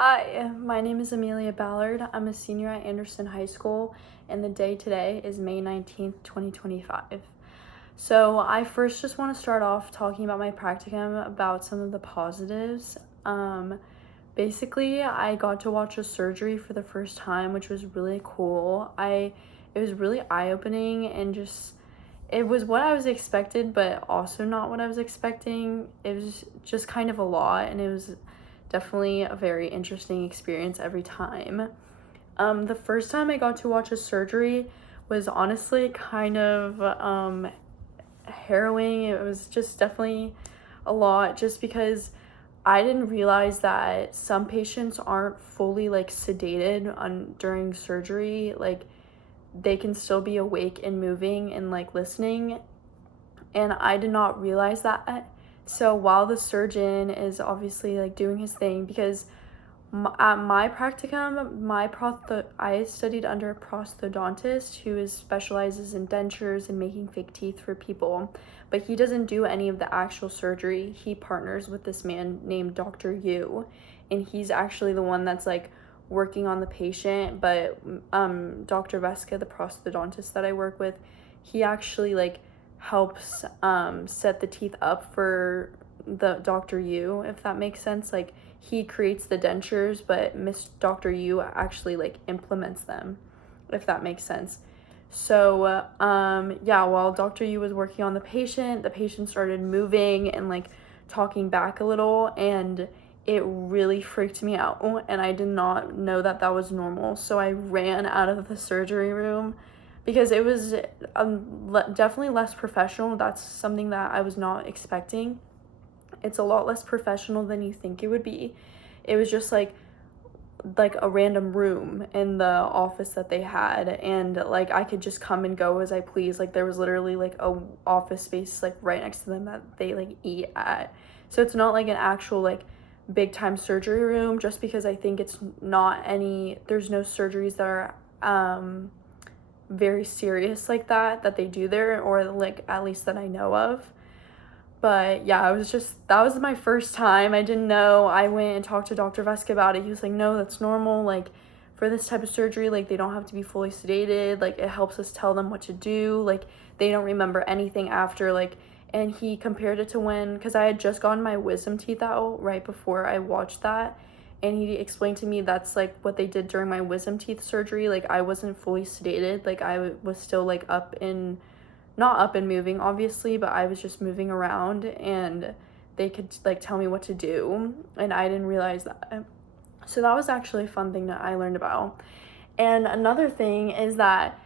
Hi, my name is Amelia Ballard. I'm a senior at Anderson High School, and the day today is May 19th, 2025. So, I first just want to start off talking about my practicum, about some of the positives. Basically, I got to watch a surgery for the first time, which was really cool. It was really eye-opening and it was what I was expected, but also not what I was expecting. It was just kind of a lot, and it was definitely a very interesting experience every time. The first time I got to watch a surgery was honestly kind of harrowing. It was just definitely a lot, just because I didn't realize that some patients aren't fully like sedated during surgery. Like, they can still be awake and moving and like listening, and I did not realize that. So while the surgeon is obviously like doing his thing, because at my practicum, I studied under a prosthodontist who specializes in dentures and making fake teeth for people, but he doesn't do any of the actual surgery. He partners with this man named Dr. Yu, and he's actually the one that's like working on the patient. But Dr. Veska, the prosthodontist that I work with, he actually like helps set the teeth up for the Dr. Yu, if that makes sense. Like, he creates the dentures, but Dr. Yu actually like implements them, if that makes sense. So yeah, while Dr. Yu was working on the patient started moving and like talking back a little, and it really freaked me out, and I did not know that that was normal. So I ran out of the surgery room because it was definitely less professional. That's something that I was not expecting. It's a lot less professional than you think it would be. It was just like a random room in the office that they had, and like I could just come and go as I please. Like, there was literally like a office space like right next to them that they like eat at. So it's not like an actual like big time surgery room, just because I think there's no surgeries that are very serious like that they do there, or like at least that I know of. But yeah, that was my first time. I didn't know. I went and talked to Dr. Veska about it. He was like, no, that's normal. Like, for this type of surgery, like, they don't have to be fully sedated. Like, it helps us tell them what to do. Like, they don't remember anything after. Like, and he compared it to because I had just gotten my wisdom teeth out right before I watched that. And he explained to me that's like what they did during my wisdom teeth surgery. Like, I wasn't fully sedated. Like, I was still like not up and moving obviously, but I was just moving around, and they could like tell me what to do, and I didn't realize that. So that was actually a fun thing that I learned about. And another thing is that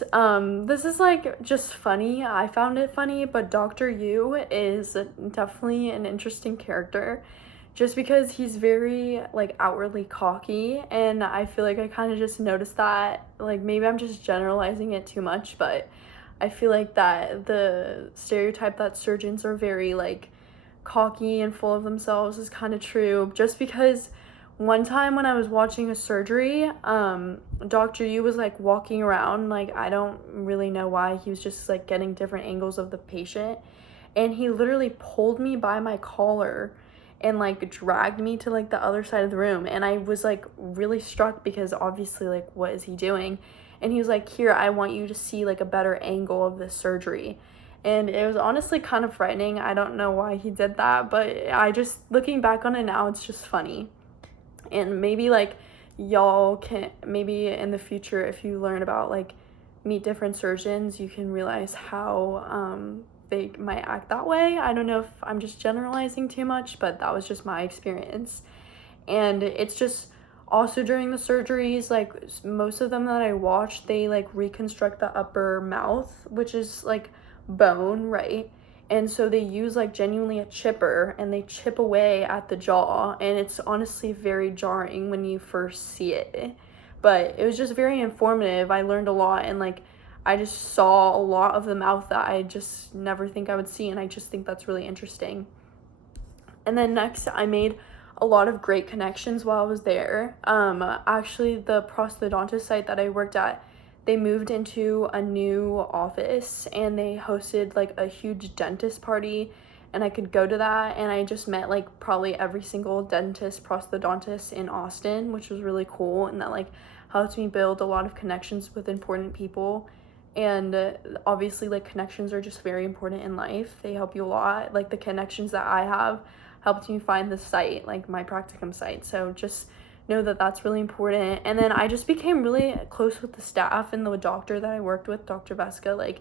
this is like just funny. I found it funny, but Dr. Yu is definitely an interesting character, just because he's very like outwardly cocky, and I feel like I kind of just noticed that. Like, maybe I'm just generalizing it too much, but I feel like that the stereotype that surgeons are very like cocky and full of themselves is kind of true, just because one time when I was watching a surgery, Dr. Yu was like walking around, like, I don't really know why. He was just like getting different angles of the patient, and he literally pulled me by my collar and like dragged me to like the other side of the room, and I was like really struck, because obviously, like, what is he doing? And he was like, here, I want you to see like a better angle of this surgery. And it was honestly kind of frightening. I don't know why he did that, but I just, looking back on it now, it's just funny. And maybe like y'all can, maybe in the future, if you learn about like meet different surgeons, you can realize how they might act that way. I don't know if I'm just generalizing too much, but that was just my experience. And it's just also during the surgeries, like, most of them that I watched, they like reconstruct the upper mouth, which is like bone, right? And so they use like genuinely a chipper, and they chip away at the jaw, and it's honestly very jarring when you first see it, but it was just very informative. I learned a lot, and like I just saw a lot of the mouth that I just never think I would see, and I just think that's really interesting. And then next, I made a lot of great connections while I was there. Actually, the prosthodontist site that I worked at, they moved into a new office, and they hosted like a huge dentist party, and I could go to that, and I just met like probably every single dentist, prosthodontist in Austin, which was really cool, and that like helped me build a lot of connections with important people. And obviously like connections are just very important in life. They help you a lot. Like the connections that I have helped me find the site, like my practicum site. So just know that that's really important. And then I just became really close with the staff and the doctor that I worked with, Dr. Vesca. Like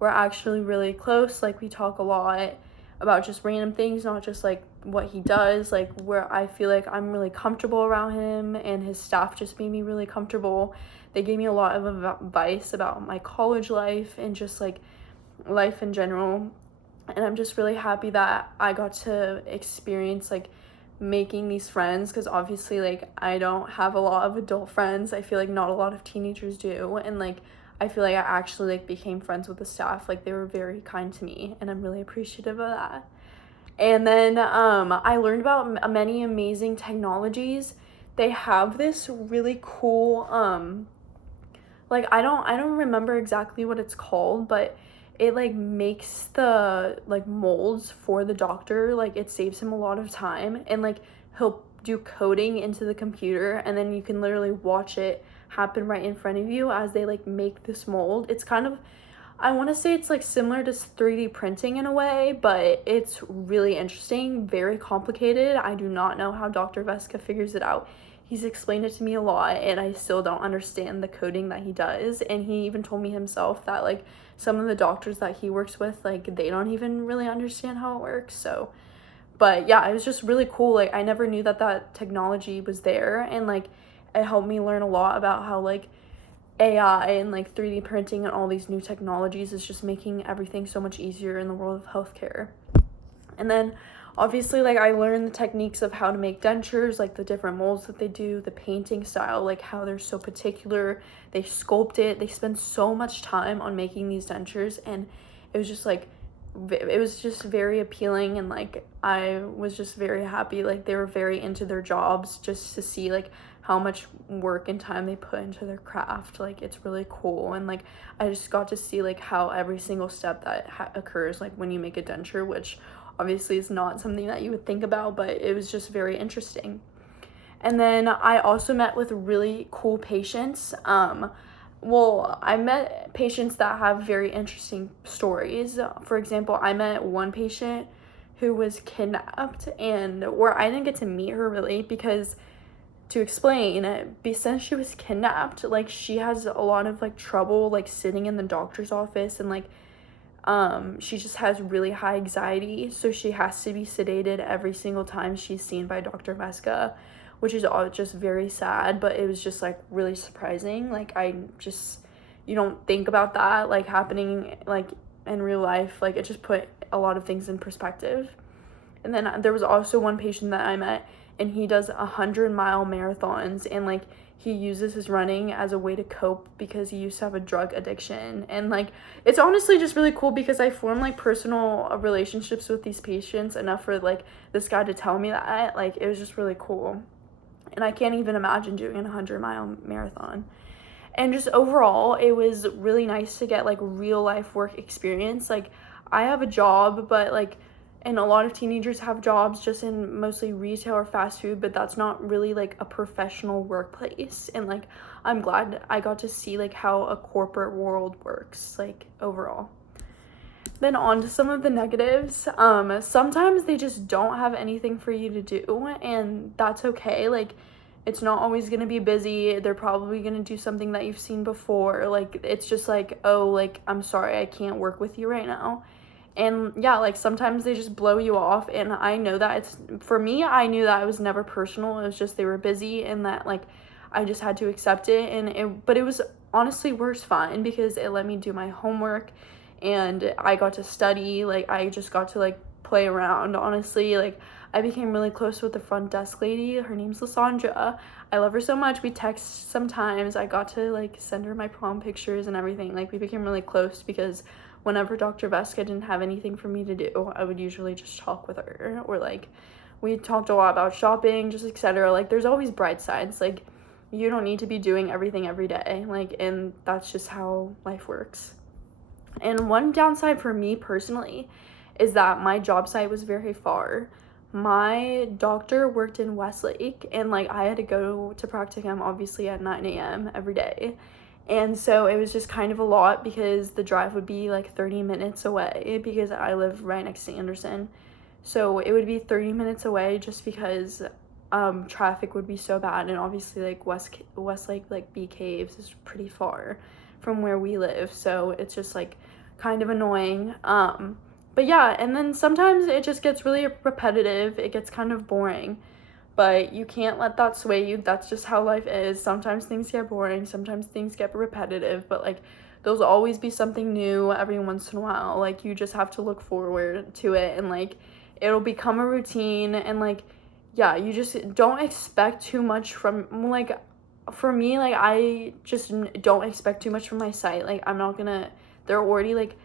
we're actually really close. Like we talk a lot about just random things, not just like what he does, like where I feel like I'm really comfortable around him, and his staff just made me really comfortable. They gave me a lot of advice about my college life and just like life in general. And I'm just really happy that I got to experience like making these friends, because obviously like I don't have a lot of adult friends. I feel like not a lot of teenagers do, and like I feel like I actually like became friends with the staff. Like they were very kind to me, and I'm really appreciative of that. And then I learned about many amazing technologies. They have this really cool like I don't remember exactly what it's called, but it like makes the like molds for the doctor. Like it saves him a lot of time, and like he'll do coding into the computer, and then you can literally watch it happen right in front of you as they like make this mold. It's kind of, I want to say it's like similar to 3D printing in a way, but it's really interesting, very complicated. I do not know how Dr. Vesca figures it out. He's explained it to me a lot, and I still don't understand the coding that he does. And he even told me himself that like some of the doctors that he works with, like they don't even really understand how it works. So, but yeah, it was just really cool. Like I never knew that that technology was there, and like it helped me learn a lot about how like AI and like 3D printing and all these new technologies is just making everything so much easier in the world of healthcare. And then obviously like I learned the techniques of how to make dentures, like the different molds that they do, the painting style, like how they're so particular. They sculpt it. They spend so much time on making these dentures, and it was just like it was just very appealing, and like I was just very happy. Like they were very into their jobs, just to see like how much work and time they put into their craft. Like it's really cool, and like I just got to see like how every single step that occurs like when you make a denture, which obviously is not something that you would think about, but it was just very interesting. And then I also met with really cool patients. Well, I met patients that have very interesting stories. For example, I met one patient who was kidnapped, and where I didn't get to meet her really, because to explain, since she was kidnapped, like she has a lot of like trouble like sitting in the doctor's office, and like she just has really high anxiety, so she has to be sedated every single time she's seen by Dr. Vesca, which is all just very sad, but it was just like really surprising. Like you don't think about that like happening like in real life. Like it just put a lot of things in perspective. And then there was also one patient that I met, and he does 100-mile marathons, and like he uses his running as a way to cope because he used to have a drug addiction. And like it's honestly just really cool, because I form like personal relationships with these patients enough for like this guy to tell me that. Like it was just really cool, and I can't even imagine doing a 100-mile marathon. And just overall, it was really nice to get like real life work experience. Like I have a job, but like, and a lot of teenagers have jobs just in mostly retail or fast food, but that's not really like a professional workplace. And like I'm glad I got to see like how a corporate world works like overall. Then on to some of the negatives. Sometimes they just don't have anything for you to do, and that's okay. Like it's not always gonna be busy. They're probably gonna do something that you've seen before. Like it's just like, oh, like I'm sorry, I can't work with you right now. And yeah, like sometimes they just blow you off, and I know that it's, for me, I knew that it was never personal. It was just they were busy, and that like I just had to accept it. But it was honestly works fine, because it let me do my homework, and I got to study. Like I just got to like play around. Honestly, like I became really close with the front desk lady. Her name's Lysandra. I love her so much. We text sometimes. I got to like send her my prom pictures and everything. Like we became really close, because whenever Dr. Vesca didn't have anything for me to do, I would usually just talk with her, or like we talked a lot about shopping, just etc. Like there's always bright sides. Like you don't need to be doing everything every day. Like, and that's just how life works. And one downside for me personally is that my job site was very far. My doctor worked in Westlake, and like I had to go to practicum obviously at 9 a.m. every day. And so it was just kind of a lot because the drive would be like 30 minutes away because I live right next to Anderson. So it would be 30 minutes away just because traffic would be so bad, and obviously like Westlake like Bee Caves is pretty far from where we live, so it's just like kind of annoying. But yeah, and then sometimes it just gets really repetitive, it gets kind of boring, but you can't let that sway you. That's just how life is. Sometimes things get boring, sometimes things get repetitive, but like there'll always be something new every once in a while. Like you just have to look forward to it, and like it'll become a routine. And like, yeah, you just don't expect too much from, like, for me, like I just don't expect too much from my site. Like I'm not gonna, they're already like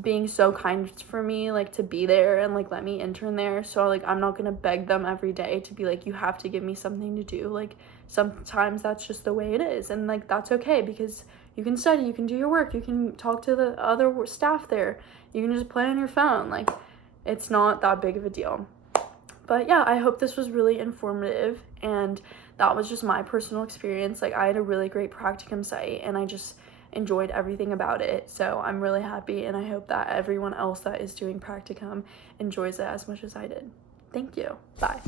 being so kind for me, like to be there and like let me intern there, so like I'm not gonna beg them every day to be like, you have to give me something to do. Like sometimes that's just the way it is, and like that's okay, because you can study, you can do your work, you can talk to the other staff there, you can just play on your phone. Like it's not that big of a deal. But yeah, I hope this was really informative, and that was just my personal experience. Like I had a really great practicum site, and I just enjoyed everything about it, so I'm really happy, and I hope that everyone else that is doing practicum enjoys it as much as I did. Thank you. Bye.